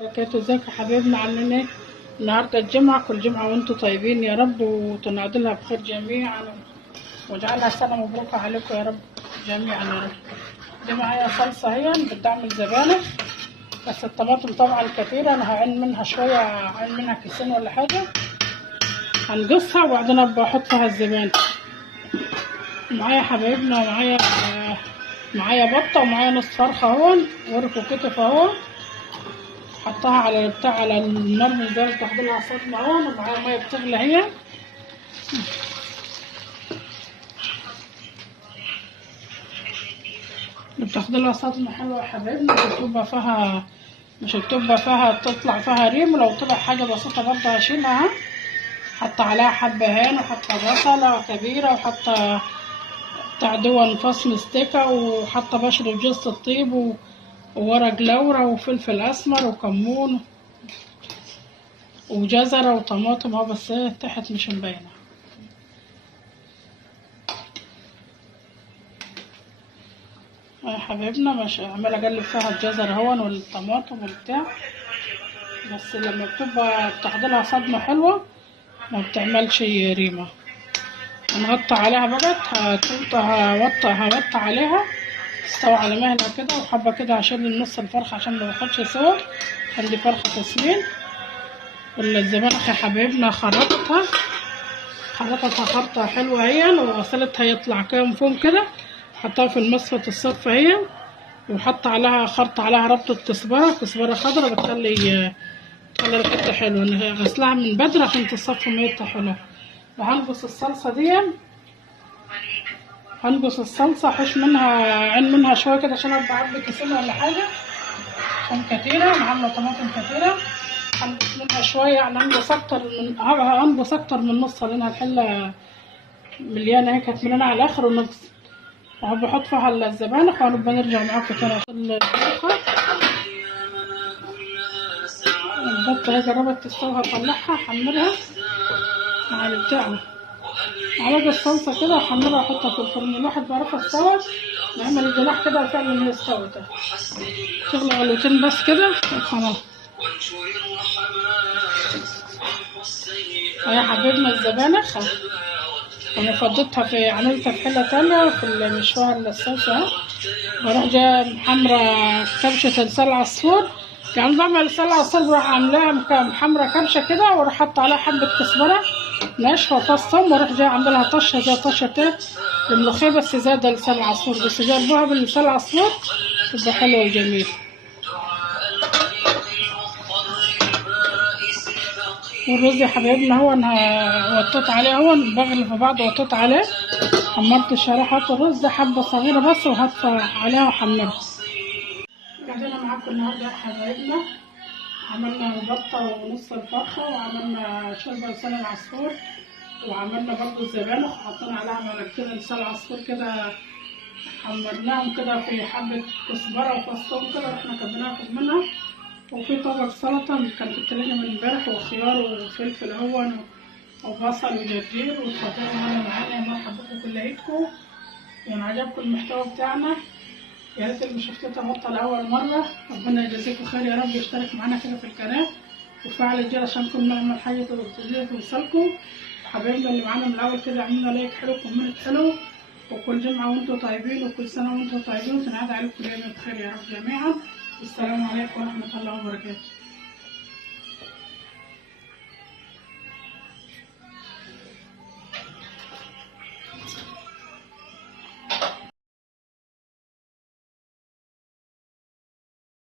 بركاته. ازيك يا حبايبنا؟ عاملين ايه النهارده؟ الجمعة، كل جمعة وانتم طيبين يا رب، وتنعدلها بخير جميعا، واجعلها سنة مبروكة عليكم يا رب جميعا يا رب. دي معايا صلصة اهي بدي اعمل زبانخ، بس الطماطم طبعا كتيرة، انا هعين منها شوية، هعين منها كيسين ولا حاجة، هنقصها وبعدين ابقى احط فيها الزبانخ. معايا حبايبنا، معايا بطة، ومعايا نص فرخة اهون، ورك وكتف اهو، حطها على على النار من البارد، تاخد لها صدمة اهون، ومعايا مية بتغلي اهي. بتاخد لها صدمة حلوة يا حبايبنا، مش بتبقى فيها تطلع فيها ريم، ولو طلع حاجة بسيطة برضه هشيلها. حط عليها حبة هان، وحط بصلة كبيرة، وحط بتاع دون فص مستكة، وحط بشر جوز الطيب وورق لورا وفلفل اسمر وكمون وجزرة وطماطم اهو، بس هي تحت مش مبينة. يا حبايبنا مش عمالة اقلب فيها الجزر اهون والطماطم والبتاع، بس لما بتبقى بتاخدلها صدمة حلوة ما بتعملش ريمة. هنغطي عليها بقى، هوطي عليها تستوي على مهلها كده، وحبة كده عشان النص الفرخة عشان ما ياخدش سوا، عشان دي فرخة تسمين. والزبانخ يا حبايبنا خرطتها خرطة حلوة اهي، وغسلتها يطلع كده مفهوم كده، حطها في المصفى الصفة اهي، وحط عليها خرط عليها ربطة كزبرة خضرا، بتخلي ريحتها حلوة. انا غسلها من بدري عشان تصفي ميتها حلوة. وهنقص الصلصة دي، هنقص الصلصة، حش منها عين منها شوية كده عشان ابقى اعبي كيسين ولا حاجة، عشان كتيرة عاملة طماطم كتيرة. هنقص منها شوية، يعني هنقص اكتر من نص، لانها الحلة مليانة هيك، هتملينا على الاخر ونقص. وبحط فيها الزبانخ، وهنبقى نرجع معاكم تاني. البطة هي قربت تستوي، هطلعها احمرها مع البتاع، معلقة الصلصة كده احمرها واحطها في الفرن. الواحد بيعرفها استوت، نعمل الجناح كده فعلا هي استوت، تغلي غلوتين بس كده وخلاص. يا حبيبنا الزبانخ انا فضيتها عملتها في حلة تانية في المشوار للصلصة، بروح جايه محمرة كبشة لسان العصفور، يعني بعمل لسان العصفور بروح عاملاها محمرة كبشة كده، واروح حاطة عليها حبة كزبرة ناشفة وفص ثوم، واروح جايه عاملة لها طشة زي طشة الملوخية، بس زادة لسان العصفور، بس جربوها باللسان العصفور تبقى حلوة وجميلة. والرز يا حبايبنا هو انا وطيت عليه، هو بغلي في بعض وطيت عليه، حمرت الشرايح الرز حبة صغيرة بس، وهطفى عليها وحمرها. قاعدين معاكم النهارده يا حبايبنا، عملنا البطة ونص الفرخة، وعملنا شوربة لسان العصفور، وعملنا برضو الزبانخ، وحطينا عليها معلقتين لسان العصفور كده، حمرناهم كده في حبة كزبرة وفصهم كده، واحنا كنا بناخد منها. وفي طبق سلطة كانت بتلينا من امبارح، وخيار وفلفل هون وبصل وجرجير، وتفضلوا معانا يا مرحبا بكم كل عيدكم. يعني عجبكم المحتوى بتاعنا، يا ريت اللي شفتها بطل لأول مرة ربنا يجازيكم خير يا رب، يشترك معانا كده في القناة وفعل الجرس عشان كل ما نعمل حاجة توصلكم. حبايبنا اللي معانا من الأول كده عملنا لايك حلو وكومنت حلو، وكل جمعة وانتم طيبين، وكل سنة وانتم طيبين، وتنعاد عليكم الأيام بخير يا رب جميعا. والسلام عليكم ورحمة الله وبركاته.